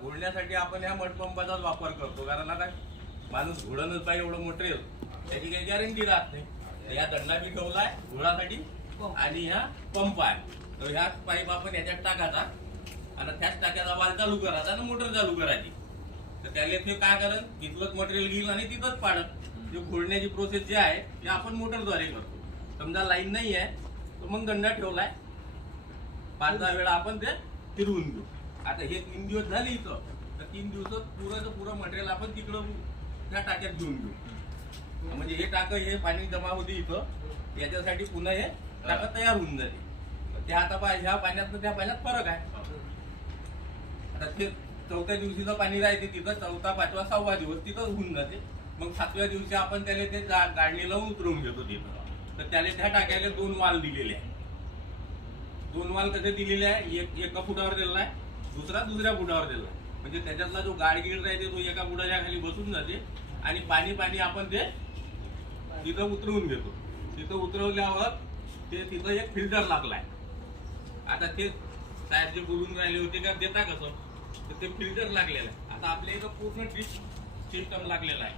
घोळण्यासाठी आपण ह्या मडपंपाचाच वापर करतो. कारण आता माणूस घोडणच पाहिजे एवढं मोठं त्याची काही गॅरंटी राहत नाही. ह्या दंडा बी ठेवलाय घोडासाठी आणि ह्या पंप आहे. तर ह्या पाईप आपण याच्यात टाकायचा. आणि त्याच टाक्याचा वाल चालू करायचा आणि मोटर चालू करायची. तर त्याला ते काय करत तिथलंच मटेरियल घेईल आणि तिथंच पाडत जे घोडण्याची प्रोसेस जी आहे ती आपण मोटरद्वारे करतो. समजा लाईन नाही आहे तर मग दंडा ठेवलाय. पाच दहा वेळा आपण ते फिरवून घेऊ. आता हे तीन दिवस झाले इथं. तर तीन दिवसात पुराचं पुरं मटेरियल आपण तिकडं त्या टाक्यात घेऊन घेऊ. म्हणजे हे टाकं हे पाणी जमा होते इथं. याच्यासाठी पुन्हा हे टाकं तयार होऊन जाते. त्या आता पा ह्या पाण्यात त्या पाण्यात फरक आहे. आता ते चौथ्या दिवशीचं पाणी राहते तिथं चौथा पाचवा सहावा दिवस तिथं होऊन जाते. मग सातव्या दिवशी आपण त्याला ते गाडणी लावून उतरवून घेतो तिथं. तर त्याला त्या टाक्याला दोन वाल दिलेले आहे दोन वाल कसे दिलेले आहे? एक एका फुटावर दिलेला आहे. दुसरा दुसऱ्या बुडावर दिला म्हणजे त्याच्यातला जो गाडगीळ राहते तो एका बुडाच्या खाली बसून जाते आणि पाणी पाणी आपण ते तिथं उतरवून घेतो. तिथं उतरवल्यावर ते तिथं एक फिल्टर लागलाय. आता ते साहेब जे बोलून राहिले होते का देता कसं? तर ते फिल्टर लागलेलं आहे. आता आपल्या इथं पूर्ण डिश सिस्टम लागलेला आहे.